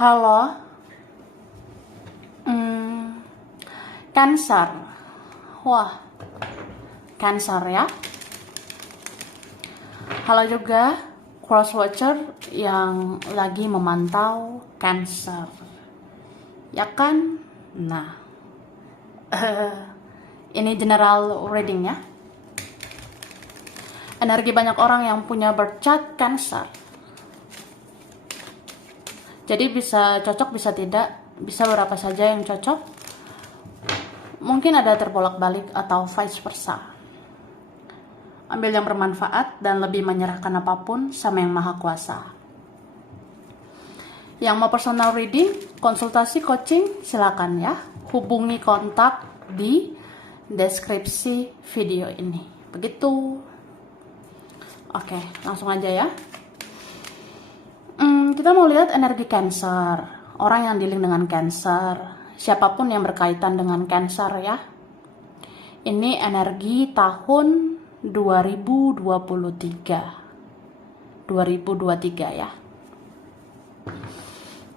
Halo, hmm, Cancer. Wah, Cancer ya. Halo juga cross watcher yang lagi memantau Cancer. Ya kan? Nah, ini general reading ya. Energi banyak orang yang punya birth chart Cancer. Jadi bisa cocok, bisa tidak, bisa berapa saja yang cocok. Mungkin ada terbolak-balik atau vice versa. Ambil yang bermanfaat dan lebih menyerahkan apapun sama yang maha kuasa. Yang mau personal reading, konsultasi coaching, silakan ya. Hubungi kontak di deskripsi video ini. Begitu. Oke, langsung aja ya. Kita mau lihat energi Cancer, orang yang dealing dengan Cancer, siapapun yang berkaitan dengan Cancer ya. Ini energi tahun 2023 ya.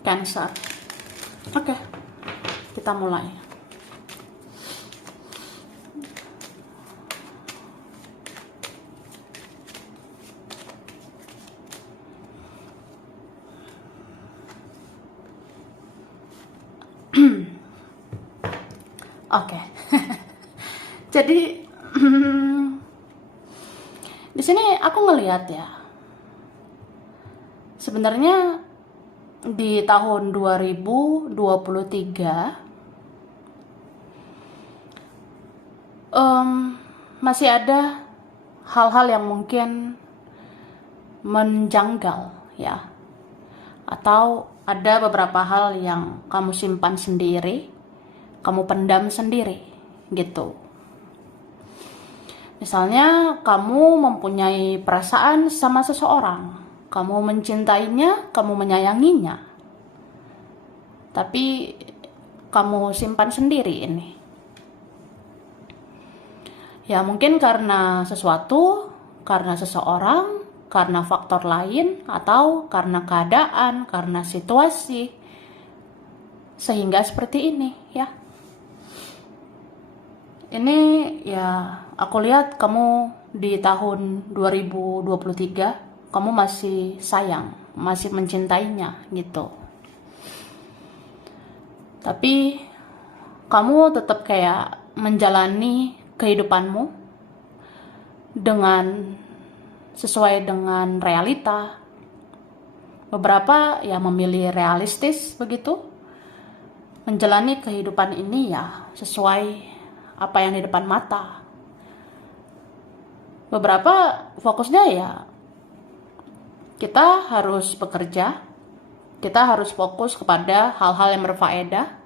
Cancer. Oke, kita mulai. Oke. Jadi di sini aku ngelihat ya. Sebenarnya di tahun 2023 masih ada hal-hal yang mungkin menjanggal ya. Atau ada beberapa hal yang kamu simpan sendiri, kamu pendam sendiri gitu. Misalnya kamu mempunyai perasaan sama seseorang, kamu mencintainya, kamu menyayanginya, tapi kamu simpan sendiri ini. Ya mungkin karena sesuatu, karena seseorang, karena faktor lain, atau karena keadaan, karena situasi, sehingga seperti ini ya. Ini ya aku lihat kamu di tahun 2023 kamu masih sayang, masih mencintainya gitu. Tapi kamu tetap kayak menjalani kehidupanmu dengan sesuai dengan realita. Beberapa ya memilih realistis begitu. Menjalani kehidupan ini ya sesuai apa yang di depan mata. Beberapa fokusnya ya kita harus bekerja, kita harus fokus kepada hal-hal yang berfaedah.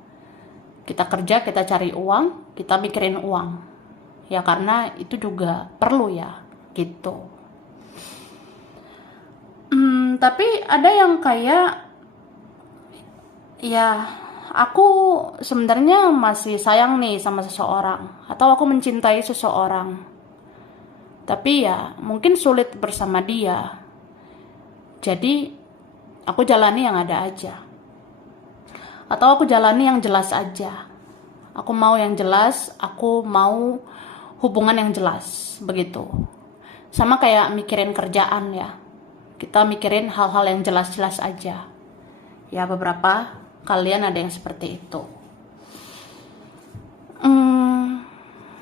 Kita kerja, kita cari uang, kita mikirin uang. Ya karena itu juga perlu ya, gitu. Tapi ada yang kayak ya aku sebenarnya masih sayang nih sama seseorang, atau aku mencintai seseorang, tapi ya mungkin sulit bersama dia. Jadi aku jalani yang ada aja, atau aku jalani yang jelas aja. Aku mau yang jelas, aku mau hubungan yang jelas, begitu. Sama kayak mikirin kerjaan ya, kita mikirin hal-hal yang jelas-jelas aja. Ya beberapa kalian ada yang seperti itu.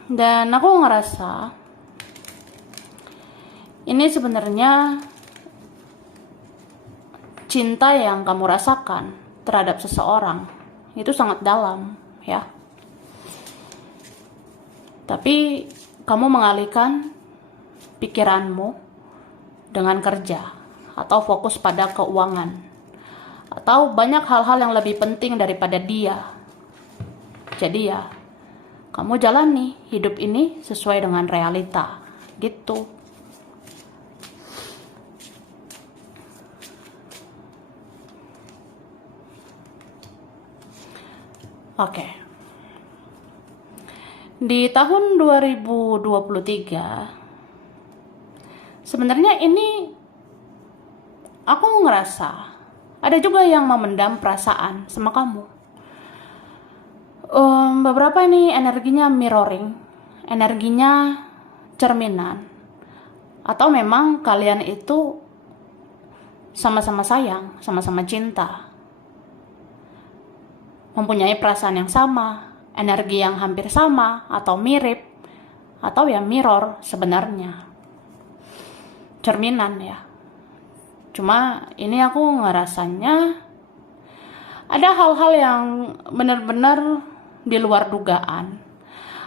Dan aku ngerasa ini sebenarnya cinta yang kamu rasakan terhadap seseorang itu sangat dalam ya. Tapi kamu mengalihkan pikiranmu dengan kerja atau fokus pada keuangan, atau banyak hal-hal yang lebih penting daripada dia. Jadi ya, kamu jalani hidup ini sesuai dengan realita, gitu. Oke. Di tahun 2023, sebenarnya ini aku ngerasa ada juga yang memendam perasaan sama kamu. Beberapa ini energinya mirroring, energinya cerminan, atau memang kalian itu sama-sama sayang, sama-sama cinta, mempunyai perasaan yang sama, energi yang hampir sama, atau mirip, atau ya mirror sebenarnya. Cerminan ya. Cuma ini aku ngerasanya ada hal-hal yang benar-benar di luar dugaan.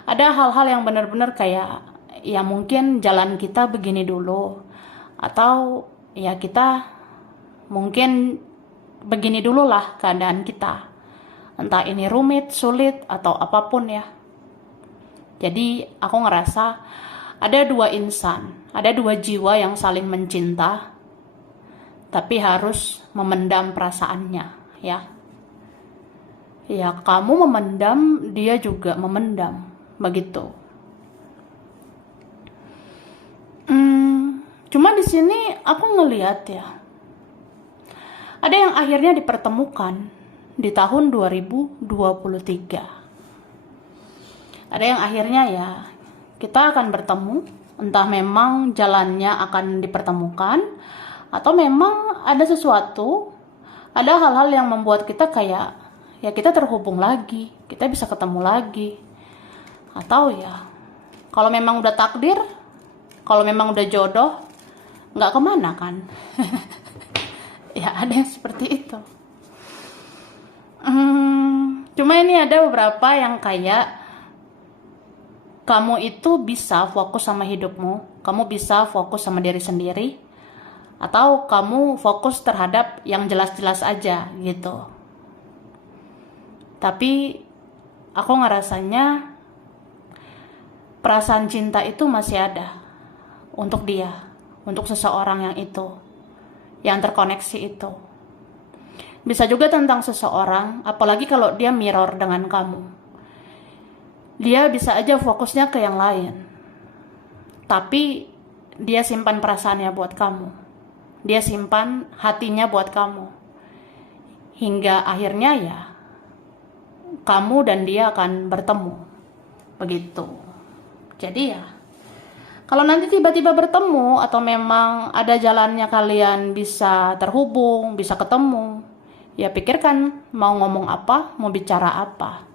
Ada hal-hal yang benar-benar kayak ya mungkin jalan kita begini dulu, atau ya kita mungkin begini dulu lah keadaan kita. Entah ini rumit, sulit, atau apapun ya. Jadi aku ngerasa ada dua insan, ada dua jiwa yang saling mencinta, tapi harus memendam perasaannya ya. Ya kamu memendam, dia juga memendam, begitu. Cuma di sini aku ngelihat ya, ada yang akhirnya dipertemukan di tahun 2023. Ada yang akhirnya ya kita akan bertemu, entah memang jalannya akan dipertemukan, atau memang ada sesuatu, ada hal-hal yang membuat kita kayak ya kita terhubung lagi, kita bisa ketemu lagi. Atau ya kalau memang udah takdir, kalau memang udah jodoh, nggak kemana kan. Ya ada yang seperti itu. Cuma ini ada beberapa yang kayak kamu itu bisa fokus sama hidupmu, kamu bisa fokus sama diri sendiri, atau kamu fokus terhadap yang jelas-jelas aja gitu. Tapi aku ngerasanya perasaan cinta itu masih ada untuk dia, untuk seseorang yang itu, yang terkoneksi itu. Bisa juga tentang seseorang, apalagi kalau dia mirror dengan kamu. Dia bisa aja fokusnya ke yang lain, tapi dia simpan perasaannya buat kamu. Dia simpan hatinya buat kamu. Hingga akhirnya ya, kamu dan dia akan bertemu. Begitu. Jadi ya, kalau nanti tiba-tiba bertemu, atau memang ada jalannya kalian bisa terhubung, bisa ketemu, ya pikirkan mau ngomong apa, mau bicara apa.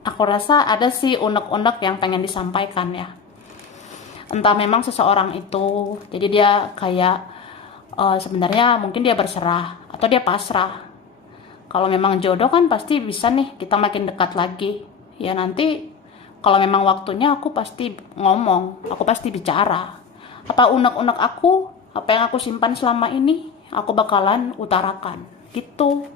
Aku rasa ada sih unek-unek yang pengen disampaikan ya. Entah memang seseorang itu, jadi dia kayak sebenarnya mungkin dia berserah, atau dia pasrah. Kalau memang jodoh kan pasti bisa nih kita makin dekat lagi. Ya nanti kalau memang waktunya aku pasti ngomong, aku pasti bicara. Apa unek-unek aku, apa yang aku simpan selama ini, aku bakalan utarakan. Gitu.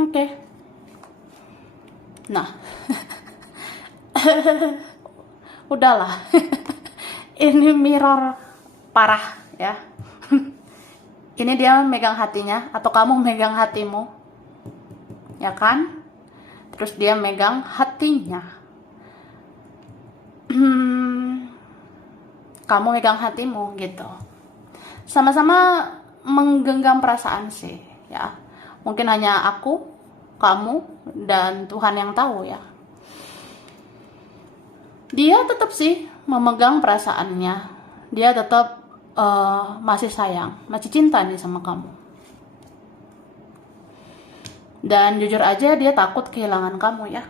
Oke. Nah. Udahlah. Ini mirror parah ya. Ini dia megang hatinya, atau kamu megang hatimu, ya kan? Terus dia megang hatinya. Kamu megang hatimu gitu. Sama-sama menggenggam perasaan sih, ya. Mungkin hanya aku, kamu, dan Tuhan yang tahu ya. Dia tetap sih memegang perasaannya. Dia tetap masih sayang, masih cinta nih sama kamu. Dan jujur aja dia takut kehilangan kamu ya.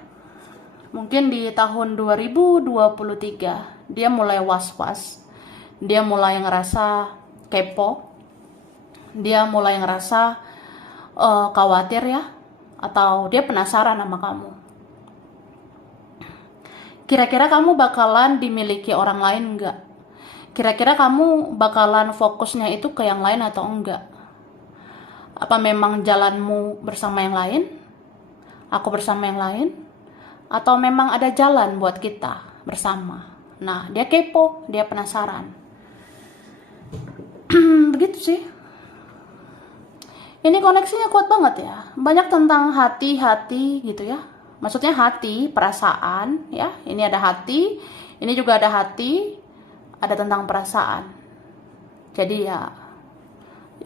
Mungkin di tahun 2023 dia mulai was-was. Dia mulai ngerasa kepo. Dia mulai ngerasa khawatir ya. Atau dia penasaran sama kamu. Kira-kira kamu bakalan dimiliki orang lain enggak? Kira-kira kamu bakalan fokusnya itu ke yang lain atau enggak? Apa memang jalanmu bersama yang lain? Aku bersama yang lain? Atau memang ada jalan buat kita bersama? Nah, dia kepo, dia penasaran. Begitu sih. Ini koneksinya kuat banget ya. Banyak tentang hati-hati gitu ya. Maksudnya hati, perasaan ya. Ini ada hati, ini juga ada hati. ada tentang perasaan. Jadi ya,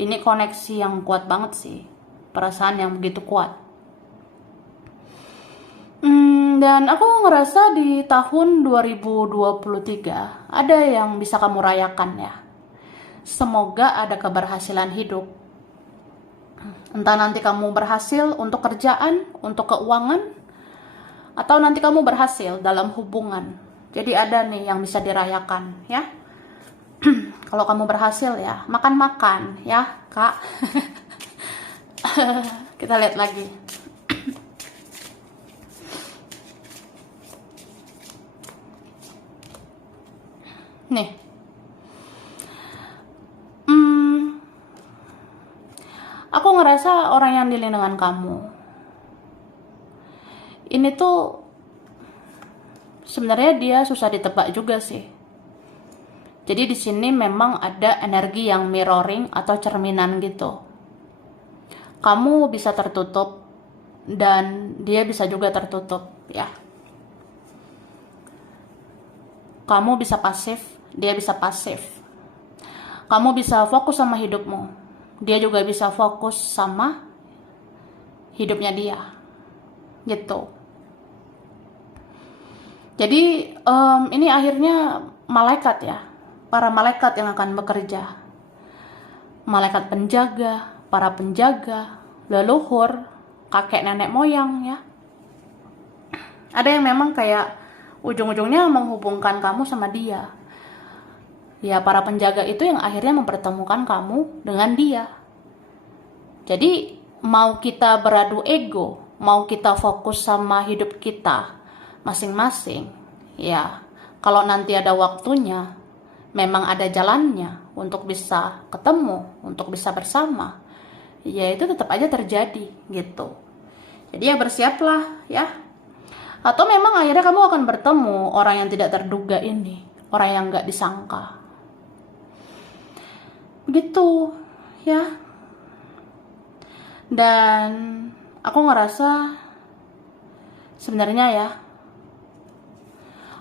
ini koneksi yang kuat banget sih, perasaan yang begitu kuat. Dan aku ngerasa di tahun 2023 ada yang bisa kamu rayakan ya. Semoga ada keberhasilan hidup. Entah nanti kamu berhasil untuk kerjaan, untuk keuangan, atau nanti kamu berhasil dalam hubungan. Jadi ada nih yang bisa dirayakan ya. Kalau kamu berhasil ya, makan-makan ya, Kak. Kita lihat lagi. Nih. Aku ngerasa orang yang dealing dengan kamu ini tuh sebenarnya dia susah ditebak juga sih. Jadi di sini memang ada energi yang mirroring atau cerminan gitu. Kamu bisa tertutup dan dia bisa juga tertutup ya. Kamu bisa pasif, dia bisa pasif. Kamu bisa fokus sama hidupmu, dia juga bisa fokus sama hidupnya dia gitu. Jadi ini akhirnya malaikat ya, para malaikat yang akan bekerja, malaikat penjaga, para penjaga, leluhur, kakek nenek moyang ya. Ada yang memang kayak ujung-ujungnya menghubungkan kamu sama dia. Ya, para penjaga itu yang akhirnya mempertemukan kamu dengan dia. Jadi mau kita beradu ego, mau kita fokus sama hidup kita masing-masing, ya kalau nanti ada waktunya, memang ada jalannya untuk bisa ketemu, untuk bisa bersama, ya itu tetap aja terjadi gitu. Jadi ya bersiaplah ya. Atau memang akhirnya kamu akan bertemu orang yang tidak terduga ini, orang yang gak disangka. Begitu ya. Dan aku ngerasa sebenarnya ya,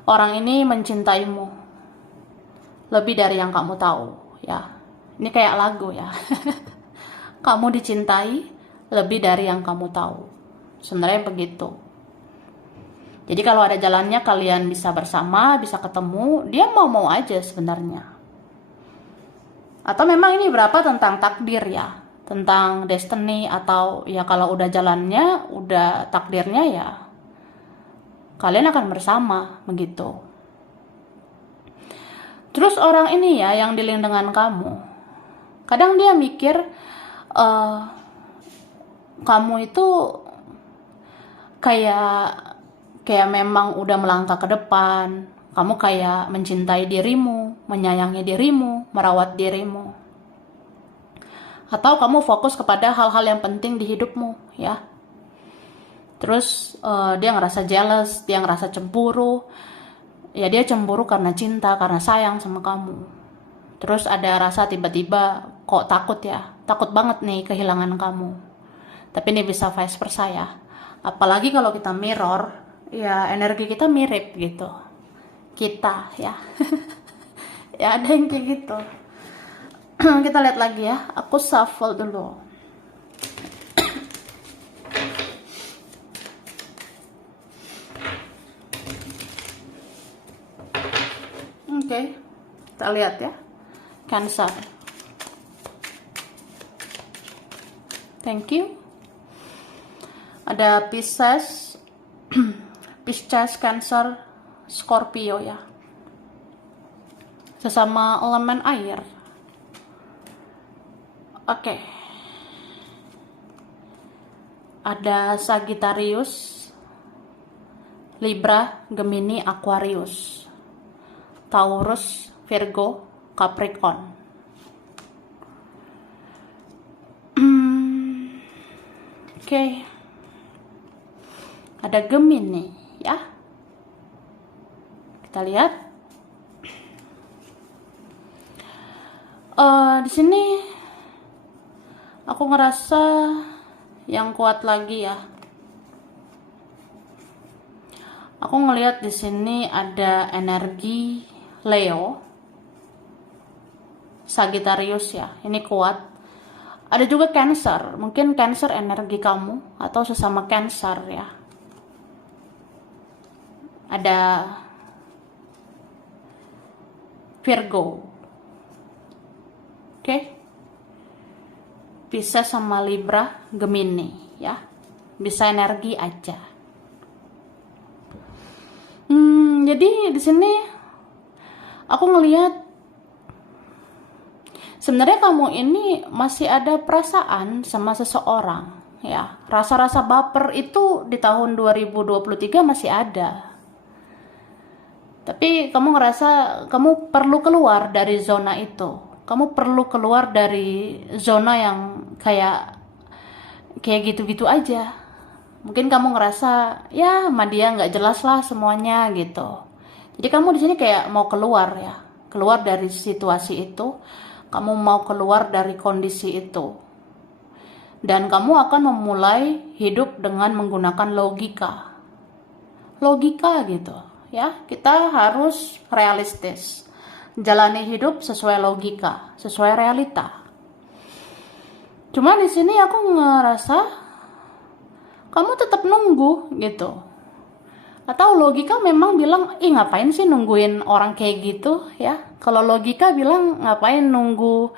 orang ini mencintaimu lebih dari yang kamu tahu ya. Ini kayak lagu ya. Kamu dicintai lebih dari yang kamu tahu. Sebenarnya begitu. Jadi kalau ada jalannya kalian bisa bersama, bisa ketemu, dia mau-mau aja sebenarnya. Atau memang ini berapa tentang takdir ya, tentang destiny, atau ya kalau udah jalannya, udah takdirnya ya kalian akan bersama begitu. Terus orang ini ya yang dealing dengan kamu, kadang dia mikir kamu itu kayak memang udah melangkah ke depan. Kamu kayak mencintai dirimu, menyayangi dirimu, merawat dirimu. Atau kamu fokus kepada hal-hal yang penting di hidupmu ya. Terus dia ngerasa jealous, dia ngerasa cemburu. Ya dia cemburu karena cinta, karena sayang sama kamu. Terus ada rasa tiba-tiba kok takut ya, takut banget nih kehilangan kamu. Tapi ini bisa vice versa ya. Apalagi kalau kita mirror, ya energi kita mirip gitu. Kita ya. Ya ada yang kayak gitu. Kita lihat lagi ya. Aku shuffle dulu. Oke, kita lihat ya. Cancer. Thank you. Ada Pisces, Pisces, Cancer, Scorpio ya. Sesama elemen air. Oke. Ada Sagittarius, Libra, Gemini, Aquarius, Taurus, Virgo, Capricorn. Oke. Ada Gemini ya. Kita lihat. Di sini aku ngerasa yang kuat lagi ya. Aku ngelihat di sini ada energi Leo, Sagittarius ya, ini kuat. Ada juga Cancer, mungkin Cancer energi kamu atau sesama Cancer ya. Ada Virgo, oke? Pisces sama Libra, Gemini ya. Bisa energi aja. Jadi di sini aku ngelihat sebenarnya kamu ini masih ada perasaan sama seseorang ya. Rasa-rasa baper itu di tahun 2023 masih ada. Tapi kamu ngerasa kamu perlu keluar dari zona itu. Kamu perlu keluar dari zona yang kayak gitu-gitu aja. Mungkin kamu ngerasa ya sama dia nggak jelas lah semuanya gitu. Jadi kamu di sini kayak mau keluar ya, keluar dari situasi itu. Kamu mau keluar dari kondisi itu. Dan kamu akan memulai hidup dengan menggunakan logika. Logika gitu ya. Kita harus realistis. Jalani hidup sesuai logika, sesuai realita. Cuma di sini aku ngerasa kamu tetap nunggu gitu. Atau logika memang bilang, ngapain sih nungguin orang kayak gitu ya. Kalau logika bilang ngapain nunggu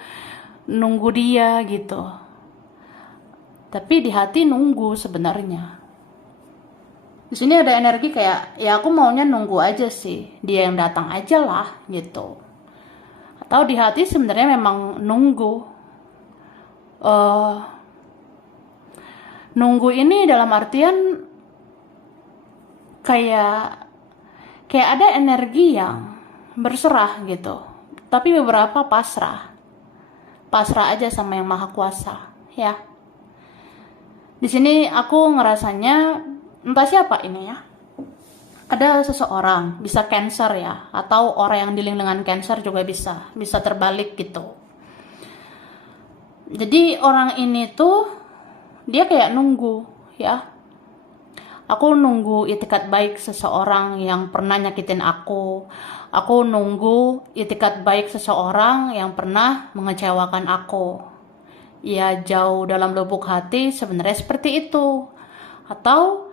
dia gitu. Tapi di hati nunggu sebenarnya. Di sini ada energi kayak ya aku maunya nunggu aja sih, dia yang datang aja lah gitu. Atau di hati sebenarnya memang nunggu. Nunggu ini dalam artian kayak ada energi yang berserah gitu, tapi beberapa pasrah aja sama yang maha kuasa ya. Di sini aku ngerasanya entah siapa ini ya, ada seseorang, bisa Cancer ya, atau orang yang dealing dengan Cancer juga bisa terbalik gitu. Jadi orang ini tuh dia kayak nunggu ya. Aku nunggu itikat baik seseorang yang pernah nyakitin aku. Aku nunggu itikat baik seseorang yang pernah mengecewakan aku. Ya jauh dalam lubuk hati sebenarnya seperti itu. Atau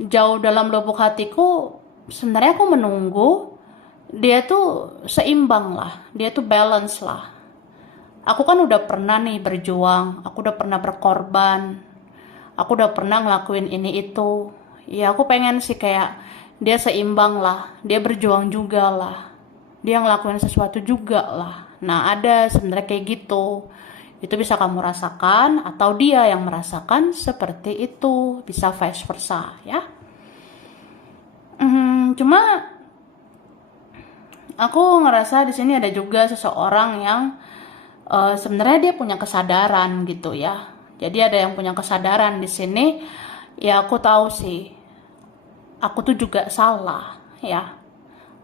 jauh dalam lubuk hatiku sebenarnya aku menunggu dia tuh seimbang lah. Dia tuh balance lah. Aku kan udah pernah nih berjuang, aku udah pernah berkorban, aku udah pernah ngelakuin ini itu. Ya aku pengen sih kayak dia seimbang lah, dia berjuang juga lah, dia ngelakuin sesuatu juga lah. Nah ada sebenarnya kayak gitu. Itu bisa kamu rasakan atau dia yang merasakan seperti itu, bisa vice versa ya. Cuma aku ngerasa di sini ada juga seseorang yang sebenarnya dia punya kesadaran gitu ya. Jadi ada yang punya kesadaran di sini. Ya aku tahu sih, aku tuh juga salah ya.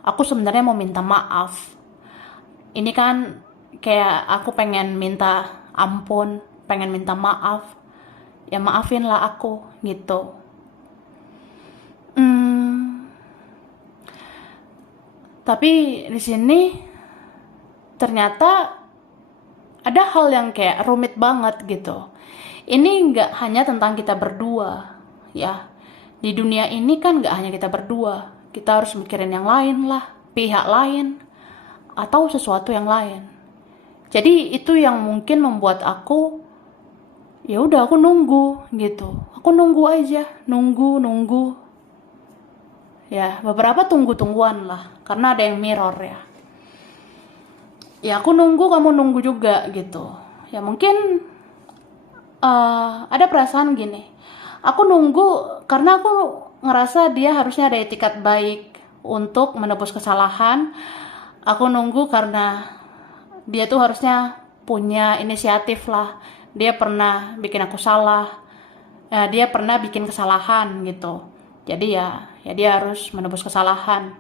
Aku sebenarnya mau minta maaf. Ini kan kayak aku pengen minta ampun, pengen minta maaf. Ya maafinlah aku gitu. Tapi di sini ternyata ada hal yang kayak rumit banget gitu. Ini nggak hanya tentang kita berdua ya. Di dunia ini kan nggak hanya kita berdua. Kita harus mikirin yang lain lah, pihak lain, atau sesuatu yang lain. Jadi itu yang mungkin membuat aku ya udah aku nunggu gitu. Aku nunggu aja, nunggu. Ya beberapa tungguan lah, karena ada yang mirror ya. Ya aku nunggu, kamu nunggu juga gitu. Ya mungkin ada perasaan gini, aku nunggu karena aku ngerasa dia harusnya ada etikat baik untuk menebus kesalahan. Aku nunggu karena dia tuh harusnya punya inisiatif lah. Dia pernah bikin aku salah, dia pernah bikin kesalahan gitu. Jadi ya dia harus menebus kesalahan.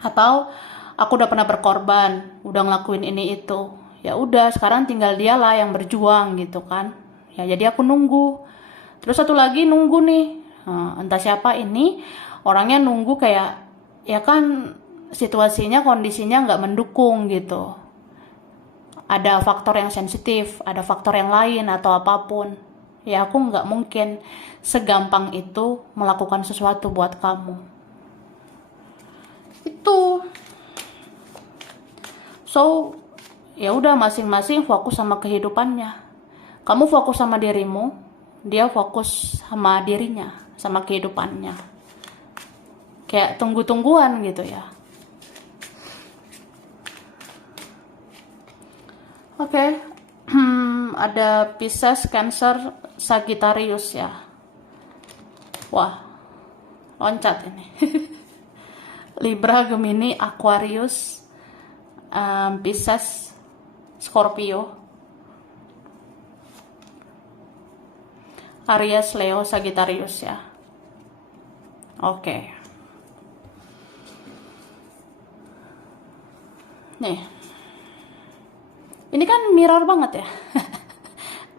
Atau aku udah pernah berkorban, udah ngelakuin ini itu. Ya udah, sekarang tinggal dia lah yang berjuang gitu kan. Ya jadi aku nunggu. Terus satu lagi nunggu nih, entah siapa ini, orangnya nunggu kayak ya kan situasinya, kondisinya nggak mendukung gitu. ada faktor yang sensitif, ada faktor yang lain atau apapun. Ya aku nggak mungkin segampang itu melakukan sesuatu buat kamu. Itu. So, ya udah masing-masing fokus sama kehidupannya. Kamu fokus sama dirimu, dia fokus sama dirinya, sama kehidupannya. Kayak tunggu-tungguan gitu ya. Oke. Ada Pisces, Cancer, Sagittarius ya. Wah, loncat ini. Libra, Gemini, Aquarius, Pisces, Scorpio, Aries, Leo, Sagittarius ya. Oke. Nih. Ini kan mirror banget ya.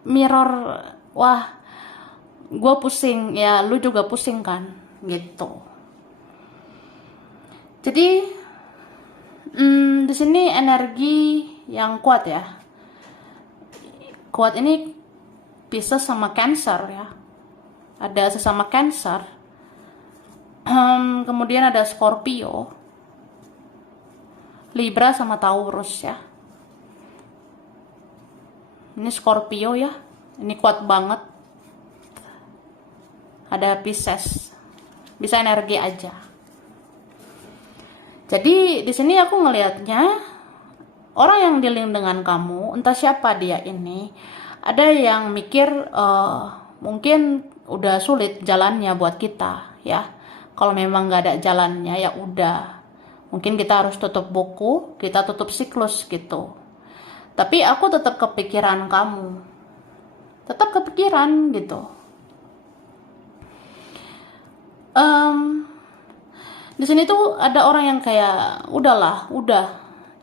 Mirror, wah, gue pusing ya, lu juga pusing kan, gitu. Jadi, di sini energi yang kuat ya. Kuat ini Pisces sama Cancer ya. Ada sesama Cancer. Kemudian ada Scorpio, Libra sama Taurus ya. Ini Scorpio ya. Ini kuat banget. Ada Pisces. Bisa energi aja. Jadi di sini aku ngelihatnya orang yang dealing dengan kamu, entah siapa dia ini, ada yang mikir mungkin udah sulit jalannya buat kita ya. Kalau memang nggak ada jalannya ya udah, mungkin kita harus tutup buku, kita tutup siklus gitu. Tapi aku tetap kepikiran kamu, tetap kepikiran gitu. Di sini tuh ada orang yang kayak udah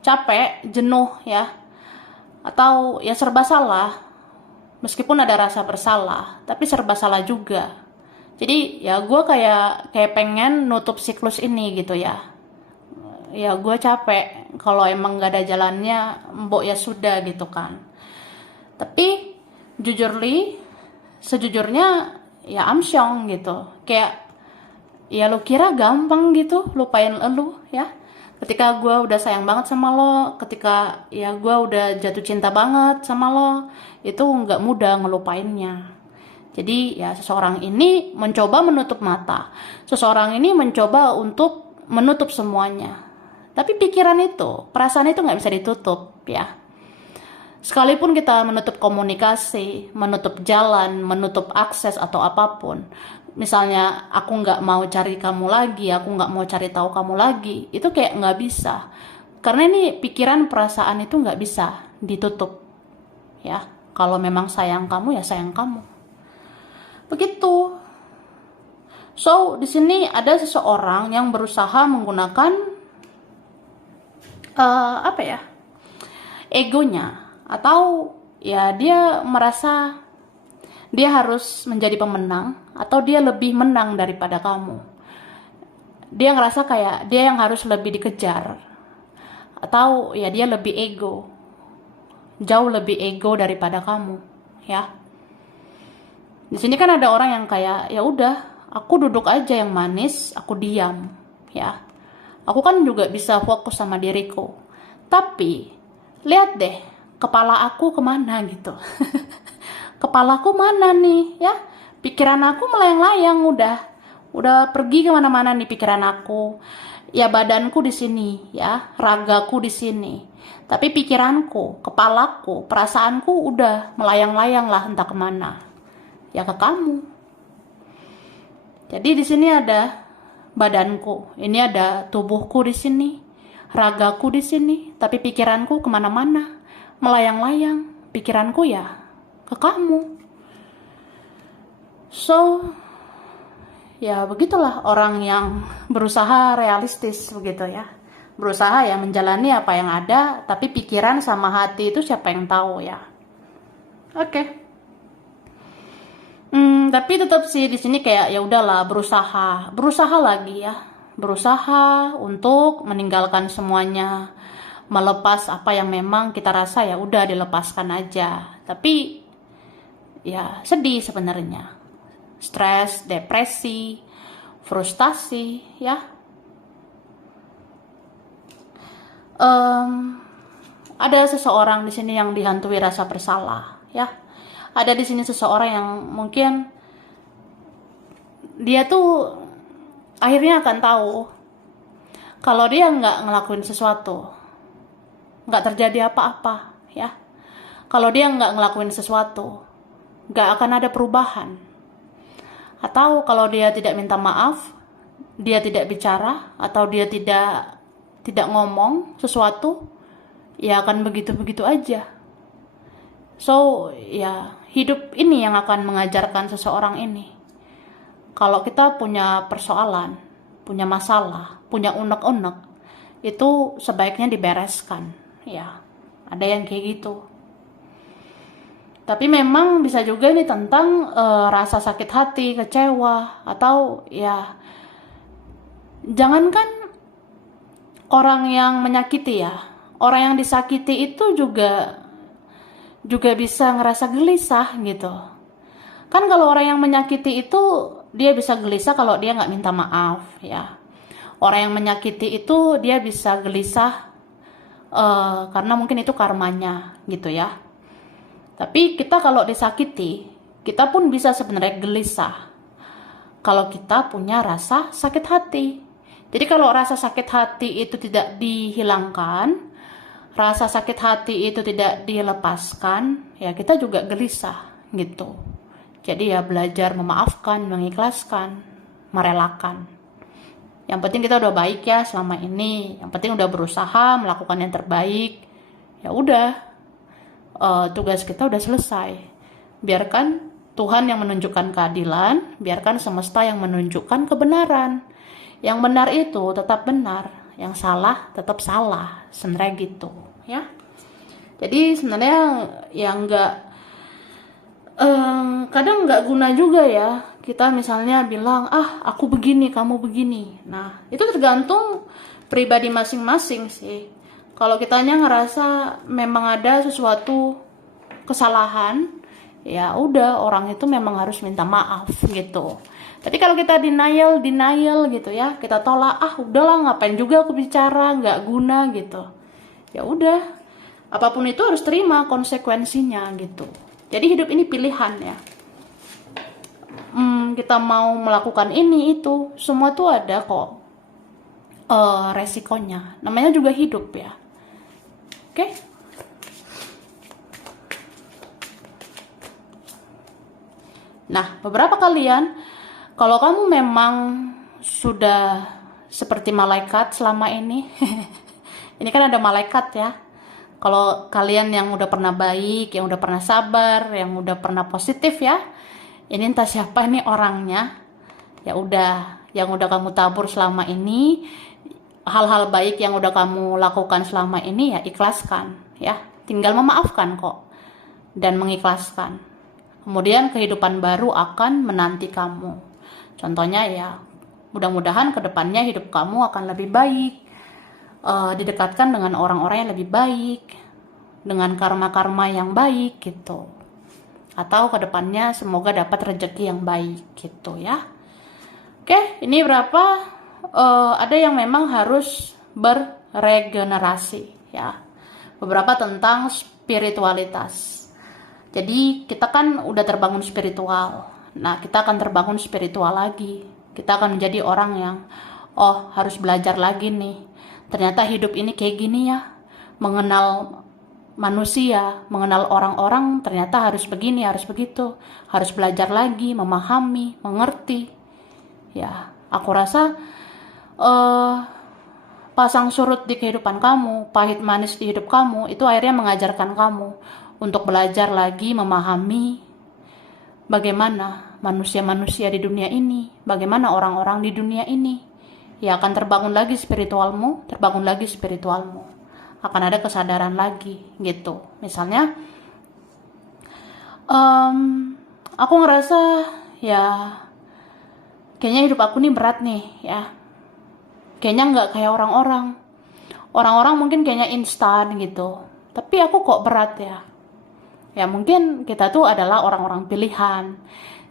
capek, jenuh ya, atau ya serba salah. Meskipun ada rasa bersalah, tapi serba salah juga. Jadi ya gue kayak pengen nutup siklus ini gitu ya. Ya gue capek, kalau emang gak ada jalannya, mbok ya sudah gitu kan. Tapi sejujurnya ya amsyong gitu. Kayak ya lu kira gampang gitu lupain elu ya. Ketika gue udah sayang banget sama lo, ketika ya gue udah jatuh cinta banget sama lo, itu nggak mudah ngelupainnya. Jadi ya seseorang ini mencoba menutup mata, seseorang ini mencoba untuk menutup semuanya. Tapi pikiran itu, perasaan itu nggak bisa ditutup ya. Sekalipun kita menutup komunikasi, menutup jalan, menutup akses atau apapun, misalnya aku nggak mau cari kamu lagi, aku nggak mau cari tahu kamu lagi, itu kayak nggak bisa. Karena ini pikiran, perasaan itu nggak bisa ditutup ya. Kalau memang sayang kamu ya sayang kamu. Begitu. So di sini ada seseorang yang berusaha menggunakan egonya, atau ya dia merasa dia harus menjadi pemenang atau dia lebih menang daripada kamu. Dia ngerasa kayak dia yang harus lebih dikejar, atau ya dia lebih ego, jauh lebih ego daripada kamu ya. Di sini kan ada orang yang kayak ya udah, aku duduk aja yang manis, aku diam ya. Aku kan juga bisa fokus sama diriku. Tapi lihat deh, kepala aku kemana gitu. Kepalaku mana nih ya? Pikiran aku melayang-layang udah pergi kemana-mana nih pikiran aku. Ya badanku di sini ya, ragaku di sini. Tapi pikiranku, kepalaku, perasaanku udah melayang-layang lah entah kemana. Ya ke kamu. Jadi di sini ada badanku, ini ada tubuhku di sini, ragaku di sini, tapi pikiranku kemana-mana, melayang-layang, pikiranku ya ke kamu. So, ya begitulah orang yang berusaha realistis begitu ya, berusaha ya menjalani apa yang ada, tapi pikiran sama hati itu siapa yang tahu ya. Oke. Tapi tetap sih di sini kayak ya udahlah, berusaha lagi ya, berusaha untuk meninggalkan semuanya, melepas apa yang memang kita rasa ya udah dilepaskan aja. Tapi ya sedih sebenarnya. Stres, depresi, frustasi, ya. Ada seseorang di sini yang dihantui rasa bersalah, ya. Ada di sini seseorang yang mungkin dia tuh akhirnya akan tahu kalau dia nggak ngelakuin sesuatu, nggak terjadi apa-apa, ya. Kalau dia nggak ngelakuin sesuatu, nggak akan ada perubahan. Atau kalau dia tidak minta maaf, dia tidak bicara, atau dia tidak ngomong sesuatu, ya akan begitu-begitu aja. So, ya hidup ini yang akan mengajarkan seseorang ini. Kalau kita punya persoalan, punya masalah, punya unek-unek, itu sebaiknya dibereskan. Ya, ada yang kayak gitu. Tapi memang bisa juga ini tentang rasa sakit hati, kecewa, atau ya jangankan orang yang menyakiti ya, orang yang disakiti itu juga bisa ngerasa gelisah gitu. Kan kalau orang yang menyakiti itu dia bisa gelisah kalau dia nggak minta maaf ya. Orang yang menyakiti itu dia bisa gelisah karena mungkin itu karmanya gitu ya. Tapi kita kalau disakiti, kita pun bisa sebenarnya gelisah kalau kita punya rasa sakit hati. Jadi kalau rasa sakit hati itu tidak dihilangkan, rasa sakit hati itu tidak dilepaskan, ya kita juga gelisah gitu. Jadi ya belajar memaafkan, mengikhlaskan, merelakan. Yang penting kita udah baik ya selama ini. Yang penting udah berusaha melakukan yang terbaik. Ya udah. Tugas kita udah selesai. Biarkan Tuhan yang menunjukkan keadilan, biarkan semesta yang menunjukkan kebenaran. Yang benar itu tetap benar, yang salah tetap salah, sebenarnya gitu, ya. Jadi sebenarnya yang kadang nggak guna juga ya. Kita misalnya bilang, aku begini, kamu begini. Nah, itu tergantung pribadi masing-masing sih. Kalau kitanya ngerasa memang ada sesuatu kesalahan, ya udah orang itu memang harus minta maaf gitu. Tapi kalau kita denial gitu ya, kita tolak, udahlah ngapain juga aku bicara, nggak guna gitu. Ya udah, apapun itu harus terima konsekuensinya gitu. Jadi hidup ini pilihan ya. Kita mau melakukan ini itu, semua tuh ada kok resikonya. Namanya juga hidup ya. Oke? Nah, beberapa kalian, kalau kamu memang sudah seperti malaikat selama ini, ini kan ada malaikat ya. Kalau kalian yang udah pernah baik, yang udah pernah sabar, yang udah pernah positif ya, ini entah siapa nih orangnya. Ya udah, yang udah kamu tabur selama ini, hal-hal baik yang udah kamu lakukan selama ini ya ikhlaskan ya. Tinggal memaafkan kok dan mengikhlaskan. Kemudian kehidupan baru akan menanti kamu. Contohnya ya, mudah-mudahan kedepannya hidup kamu akan lebih baik, didekatkan dengan orang-orang yang lebih baik, dengan karma-karma yang baik gitu. Atau kedepannya semoga dapat rezeki yang baik gitu ya. Oke, ini berapa? Ada yang memang harus berregenerasi ya. Beberapa tentang spiritualitas. Jadi kita kan udah terbangun spiritual. Nah, kita akan terbangun spiritual lagi. Kita akan menjadi orang yang harus belajar lagi nih. Ternyata hidup ini kayak gini ya. Mengenal manusia, mengenal orang-orang ternyata harus begini, harus begitu. Harus belajar lagi, memahami, mengerti. Ya, aku rasa pasang surut di kehidupan kamu, pahit manis di hidup kamu, itu akhirnya mengajarkan kamu untuk belajar lagi memahami bagaimana manusia-manusia di dunia ini, bagaimana orang-orang di dunia ini. Ya akan terbangun lagi spiritualmu, akan ada kesadaran lagi gitu. Misalnya aku ngerasa ya kayaknya hidup aku nih berat nih ya. Kayaknya nggak kayak orang-orang. Orang-orang mungkin kayaknya instan gitu, tapi aku kok berat ya. Ya mungkin kita tuh adalah orang-orang pilihan.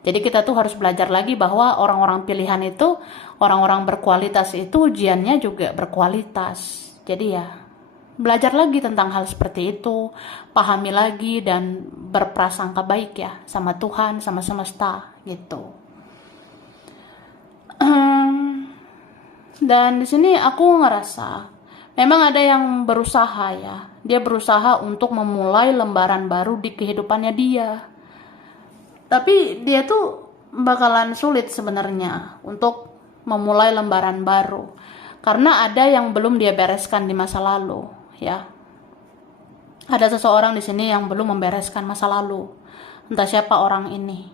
Jadi kita tuh harus belajar lagi bahwa orang-orang pilihan itu, orang-orang berkualitas itu ujiannya juga berkualitas. Jadi ya belajar lagi tentang hal seperti itu, pahami lagi dan berprasangka baik ya sama Tuhan, sama semesta gitu. Dan di sini aku ngerasa memang ada yang berusaha ya. Dia berusaha untuk memulai lembaran baru di kehidupannya dia. Tapi dia tuh bakalan sulit sebenarnya untuk memulai lembaran baru. Karena ada yang belum dia bereskan di masa lalu, ya. Ada seseorang di sini yang belum membereskan masa lalu. Entah siapa orang ini.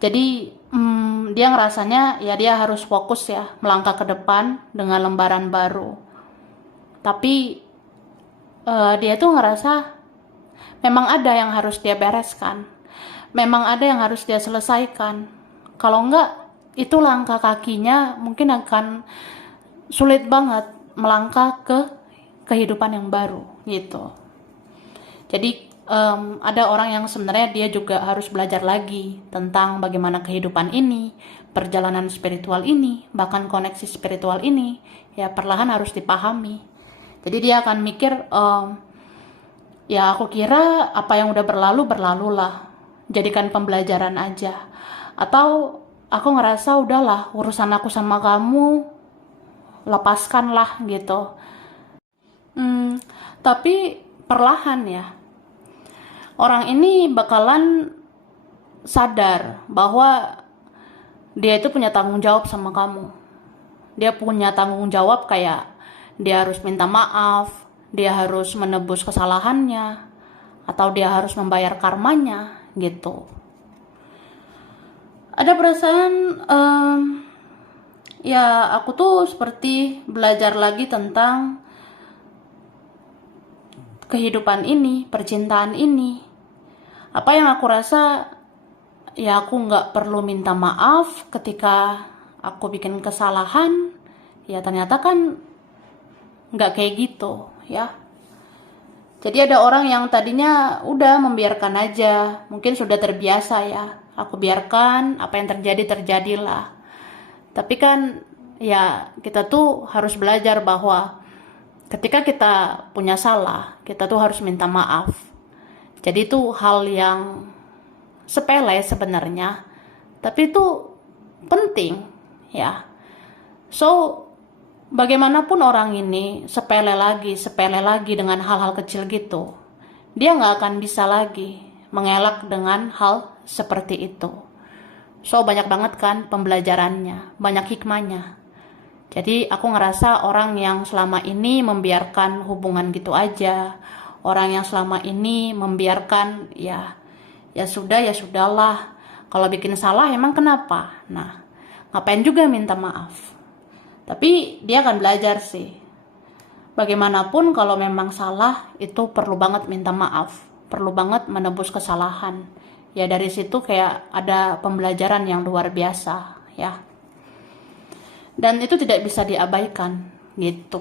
Jadi dia ngerasanya ya dia harus fokus ya melangkah ke depan dengan lembaran baru. Tapi dia tuh ngerasa memang ada yang harus dia bereskan, memang ada yang harus dia selesaikan. Kalau enggak, itu langkah kakinya mungkin akan sulit banget melangkah ke kehidupan yang baru gitu. Jadi ada orang yang sebenarnya dia juga harus belajar lagi tentang bagaimana kehidupan ini, perjalanan spiritual ini, bahkan koneksi spiritual ini, ya perlahan harus dipahami. Jadi dia akan mikir, ya aku kira apa yang udah berlalu, berlalulah. Jadikan pembelajaran aja. Atau aku ngerasa udahlah, urusan aku sama kamu, lepaskanlah gitu. Tapi perlahan ya. Orang ini bakalan sadar bahwa dia itu punya tanggung jawab sama kamu. Dia punya tanggung jawab kayak dia harus minta maaf, dia harus menebus kesalahannya, atau dia harus membayar karmanya gitu. Ada perasaan ya aku tuh seperti belajar lagi tentang kehidupan ini, percintaan ini. Apa yang aku rasa, ya aku gak perlu minta maaf ketika aku bikin kesalahan. Ya ternyata kan gak kayak gitu ya. Jadi ada orang yang tadinya udah membiarkan aja, mungkin sudah terbiasa ya. Aku biarkan, apa yang terjadi terjadilah. Tapi kan ya kita tuh harus belajar bahwa ketika kita punya salah, kita tuh harus minta maaf. Jadi itu hal yang sepele sebenarnya, tapi itu penting ya. So bagaimanapun orang ini sepele lagi dengan hal-hal kecil gitu, dia nggak akan bisa lagi mengelak dengan hal seperti itu. So banyak banget kan pembelajarannya, banyak hikmahnya. Jadi aku ngerasa orang yang selama ini membiarkan hubungan gitu aja, orang yang selama ini membiarkan ya sudahlah. Kalau bikin salah emang kenapa? Nah, ngapain juga minta maaf? Tapi dia akan belajar sih. Bagaimanapun kalau memang salah itu perlu banget minta maaf, perlu banget menebus kesalahan. Ya dari situ kayak ada pembelajaran yang luar biasa ya. Dan itu tidak bisa diabaikan gitu.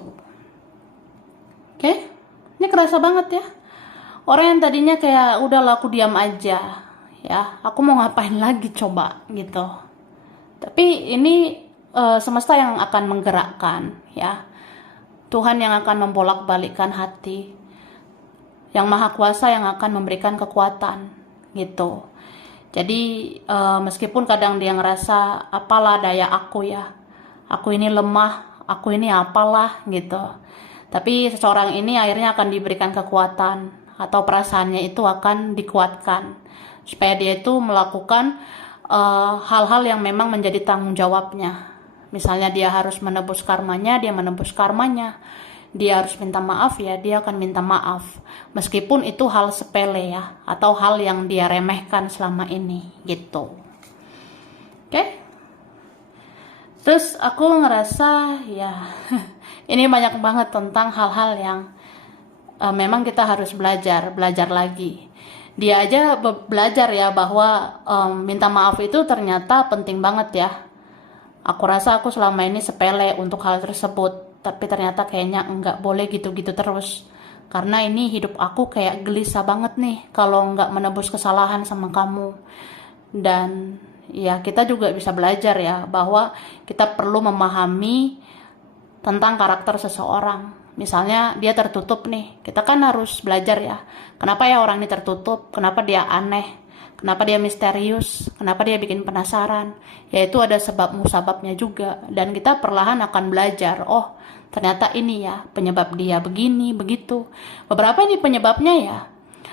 Oke? Ini kerasa banget ya. Orang yang tadinya kayak udahlah aku diam aja ya. Aku mau ngapain lagi coba gitu. Tapi ini semesta yang akan menggerakkan ya. Tuhan yang akan membolak-balikkan hati. Yang Maha Kuasa yang akan memberikan kekuatan gitu. Jadi meskipun kadang dia ngerasa apalah daya aku ya. Aku ini lemah, aku ini apalah gitu. Tapi seseorang ini akhirnya akan diberikan kekuatan atau perasaannya itu akan dikuatkan supaya dia itu melakukan hal-hal yang memang menjadi tanggung jawabnya. Misalnya dia harus menebus karmanya, dia menebus karmanya. Dia harus minta maaf ya, dia akan minta maaf. Meskipun itu hal sepele ya, atau hal yang dia remehkan selama ini gitu. Oke? Terus aku ngerasa ya ini banyak banget tentang hal-hal yang memang kita harus belajar lagi. Dia aja belajar ya bahwa minta maaf itu ternyata penting banget ya. Aku rasa aku selama ini sepele untuk hal tersebut. tapi ternyata kayaknya nggak boleh gitu-gitu terus. Karena ini hidup aku kayak gelisah banget nih kalau nggak menebus kesalahan sama kamu. Dan ya kita juga bisa belajar ya bahwa kita perlu memahami tentang karakter seseorang. Misalnya dia tertutup nih, kita kan harus belajar ya. Kenapa ya orang ini tertutup? Kenapa dia aneh? Kenapa dia misterius? Kenapa dia bikin penasaran? Yaitu ada sebab musababnya juga. Dan kita perlahan akan belajar, oh ternyata ini ya penyebab dia begini, begitu. Beberapa ini penyebabnya ya,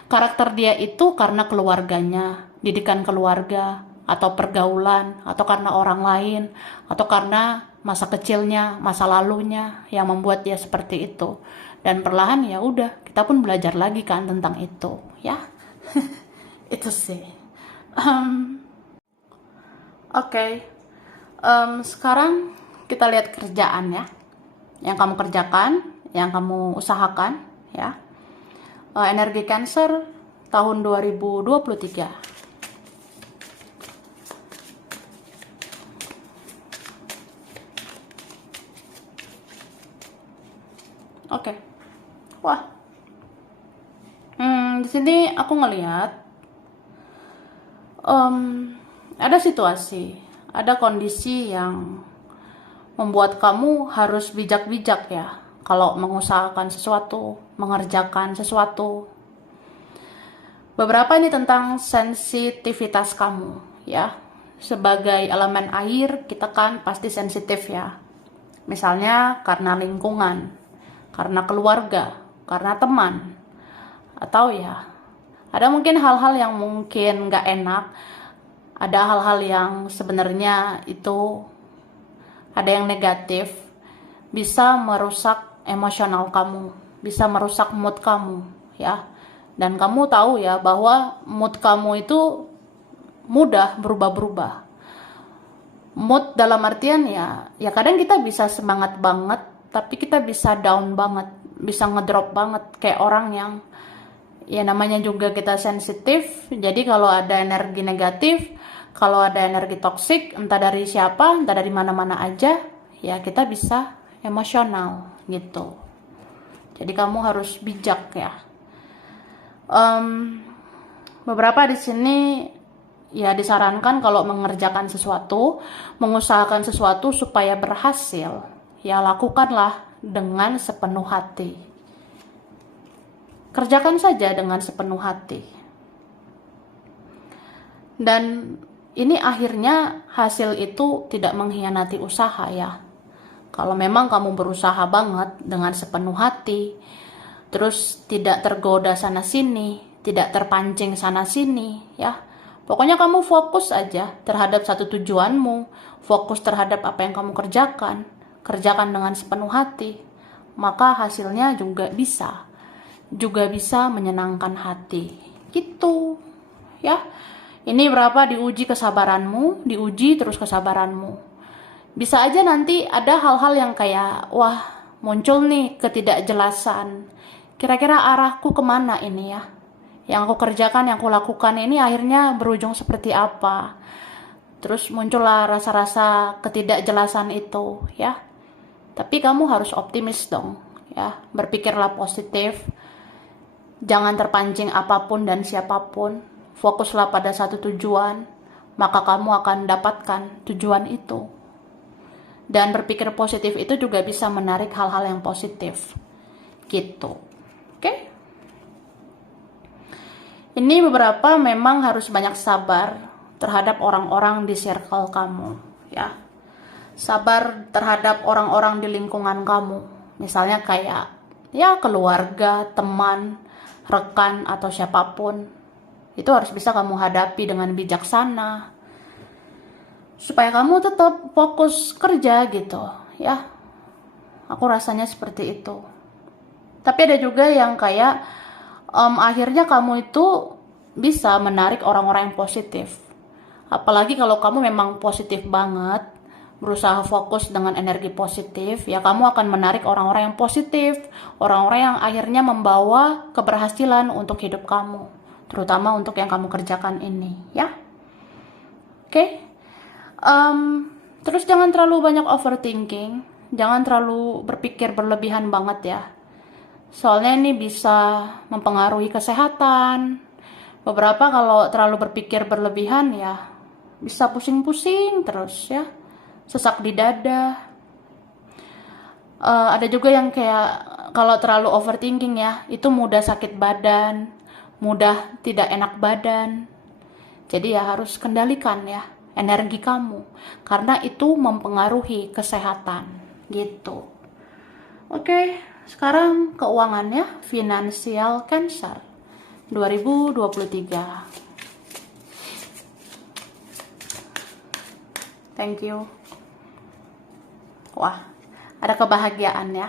karakter dia itu karena keluarganya, didikan keluarga, atau pergaulan, atau karena orang lain, atau karena masa kecilnya, masa lalunya yang membuat dia seperti itu. Dan perlahan ya udah, kita pun belajar lagi kan tentang itu, ya. Itu sih. Oke. Sekarang kita lihat kerjaan ya. Yang kamu kerjakan, yang kamu usahakan, ya. Energi Cancer tahun 2023. Oke. Wah. Di sini aku ngelihat ada situasi, ada kondisi yang membuat kamu harus bijak-bijak ya kalau mengusahakan sesuatu, mengerjakan sesuatu. Beberapa ini tentang sensitivitas kamu ya. Sebagai elemen air, kita kan pasti sensitif ya. Misalnya karena lingkungan, karena keluarga, karena teman, atau ya ada mungkin hal-hal yang mungkin gak enak, ada hal-hal yang sebenarnya itu ada yang negatif, bisa merusak emosional kamu, bisa merusak mood kamu ya. Dan kamu tahu ya bahwa mood kamu itu mudah berubah-berubah. Mood dalam artian ya kadang kita bisa semangat banget, tapi kita bisa down banget, bisa ngedrop banget, kayak orang yang ya namanya juga kita sensitif. Jadi kalau ada energi negatif, kalau ada energi toksik, entah dari siapa, entah dari mana-mana aja, ya kita bisa emosional gitu. Jadi kamu harus bijak ya. Beberapa di sini ya disarankan kalau mengerjakan sesuatu, mengusahakan sesuatu supaya berhasil, ya lakukanlah dengan sepenuh hati. Kerjakan saja dengan sepenuh hati. Dan ini akhirnya hasil itu tidak mengkhianati usaha ya. Kalau memang kamu berusaha banget dengan sepenuh hati, terus tidak tergoda sana sini, tidak terpancing sana sini ya. Pokoknya kamu fokus aja terhadap satu tujuanmu, fokus terhadap apa yang kamu kerjakan, kerjakan dengan sepenuh hati, maka hasilnya juga bisa menyenangkan hati. Gitu ya. Ini berapa diuji kesabaranmu, diuji terus kesabaranmu. Bisa aja nanti ada hal-hal yang kayak, wah muncul nih ketidakjelasan. Kira-kira arahku kemana ini ya? Yang aku kerjakan, yang aku lakukan ini akhirnya berujung seperti apa? Terus muncullah rasa-rasa ketidakjelasan itu ya. Tapi kamu harus optimis dong ya. Berpikirlah positif. Jangan terpancing apapun dan siapapun. Fokuslah pada satu tujuan, maka kamu akan dapatkan tujuan itu. Dan berpikir positif itu juga bisa menarik hal-hal yang positif. Gitu. Oke? Ini beberapa memang harus banyak sabar terhadap orang-orang di circle kamu, ya. Sabar terhadap orang-orang di lingkungan kamu. Misalnya kayak ya keluarga, teman, rekan atau siapapun. Itu harus bisa kamu hadapi dengan bijaksana. Supaya kamu tetap fokus kerja gitu, ya. Aku rasanya seperti itu. Tapi ada juga yang kayak akhirnya kamu itu bisa menarik orang-orang yang positif. Apalagi kalau kamu memang positif banget, berusaha fokus dengan energi positif, ya kamu akan menarik orang-orang yang positif, orang-orang yang akhirnya membawa keberhasilan untuk hidup kamu, terutama untuk yang kamu kerjakan ini, ya. Oke? Terus jangan terlalu banyak overthinking, jangan terlalu berpikir berlebihan banget ya. Soalnya ini bisa mempengaruhi kesehatan. Beberapa kalau terlalu berpikir berlebihan ya bisa pusing-pusing terus ya, sesak di dada. Ada juga yang kayak kalau terlalu overthinking ya, itu mudah sakit badan, mudah tidak enak badan. Jadi ya harus kendalikan ya energi kamu, karena itu mempengaruhi kesehatan gitu. Oke, sekarang keuangannya, finansial Cancer 2023. Thank you. Wah, ada kebahagiaan ya.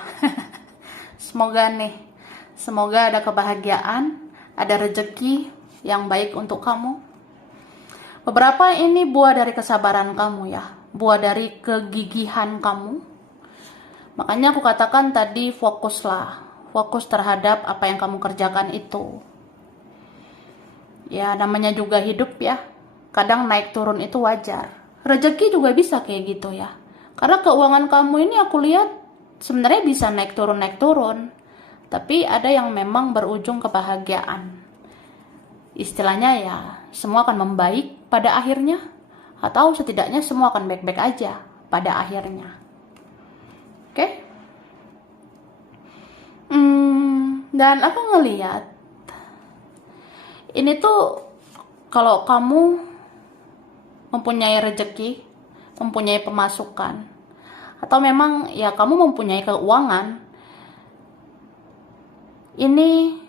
Semoga ada kebahagiaan, ada rezeki yang baik untuk kamu. Beberapa ini buah dari kesabaran kamu ya, buah dari kegigihan kamu. Makanya aku katakan tadi fokuslah, fokus terhadap apa yang kamu kerjakan itu. Ya namanya juga hidup ya, kadang naik turun itu wajar. Rezeki juga bisa kayak gitu ya. Karena keuangan kamu ini aku lihat sebenarnya bisa naik turun. Tapi ada yang memang berujung kebahagiaan. Istilahnya ya, semua akan membaik pada akhirnya, atau setidaknya semua akan baik-baik aja pada akhirnya. Oke? Dan aku ngeliat ini tuh kalau kamu mempunyai rezeki, mempunyai pemasukan, atau memang ya kamu mempunyai keuangan, ini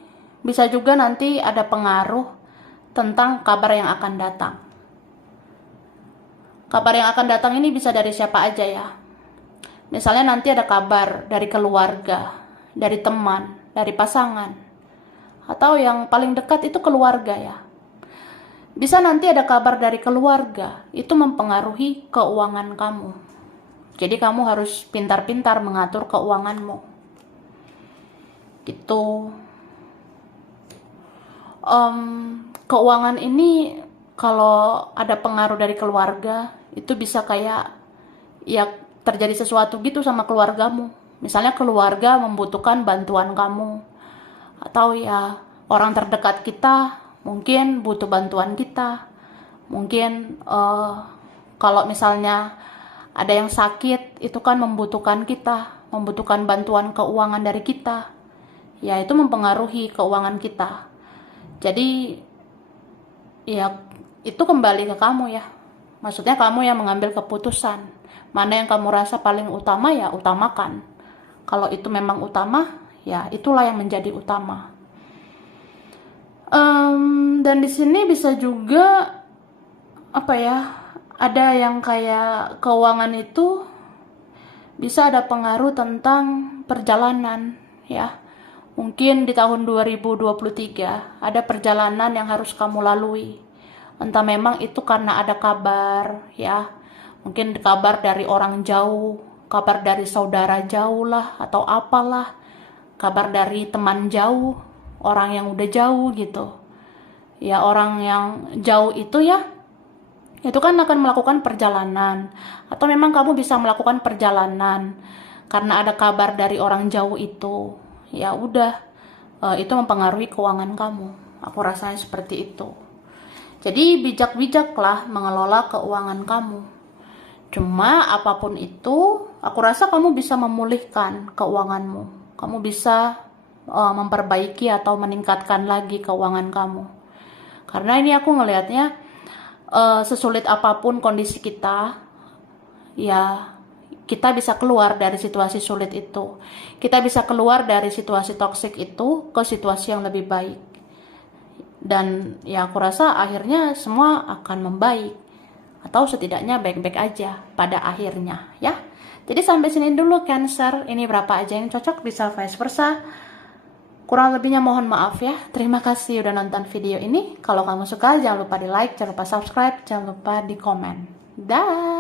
bisa juga nanti ada pengaruh tentang kabar yang akan datang. Kabar yang akan datang ini bisa dari siapa aja ya. Misalnya nanti ada kabar dari keluarga, dari teman, dari pasangan, atau yang paling dekat itu keluarga ya. Bisa nanti ada kabar dari keluarga, itu mempengaruhi keuangan kamu. Jadi kamu harus pintar-pintar mengatur keuanganmu. Gitu. Keuangan ini kalau ada pengaruh dari keluarga itu bisa kayak ya terjadi sesuatu gitu sama keluargamu. Misalnya keluarga membutuhkan bantuan kamu, atau ya orang terdekat kita mungkin butuh bantuan kita. Mungkin kalau misalnya ada yang sakit itu kan membutuhkan kita, membutuhkan bantuan keuangan dari kita. Ya itu mempengaruhi keuangan kita. Jadi ya itu kembali ke kamu ya. Maksudnya kamu yang mengambil keputusan. Mana yang kamu rasa paling utama ya utamakan. Kalau itu memang utama, ya itulah yang menjadi utama. Dan di sini bisa juga apa ya? Ada yang kayak keuangan itu bisa ada pengaruh tentang perjalanan ya. Mungkin di tahun 2023 ada perjalanan yang harus kamu lalui. Entah memang itu karena ada kabar ya. Mungkin kabar dari orang jauh, kabar dari saudara jauh lah atau apalah. Kabar dari teman jauh, orang yang udah jauh gitu. Ya orang yang jauh itu ya, itu kan akan melakukan perjalanan. Atau memang kamu bisa melakukan perjalanan karena ada kabar dari orang jauh itu. Ya udah, itu mempengaruhi keuangan kamu. Aku rasanya seperti itu. Jadi bijak-bijaklah mengelola keuangan kamu. Cuma apapun itu, aku rasa kamu bisa memulihkan keuanganmu. Kamu bisa memperbaiki atau meningkatkan lagi keuangan kamu. Karena ini aku ngelihatnya sesulit apapun kondisi kita, ya kita bisa keluar dari situasi sulit itu. Kita bisa keluar dari situasi toksik itu ke situasi yang lebih baik. Dan ya aku rasa akhirnya semua akan membaik. Atau setidaknya baik-baik aja pada akhirnya ya. Jadi sampai sini dulu Cancer. Ini berapa aja yang cocok, bisa vice versa. Kurang lebihnya mohon maaf ya. Terima kasih udah nonton video ini. Kalau kamu suka jangan lupa di like, jangan lupa subscribe, jangan lupa di komen. Dah.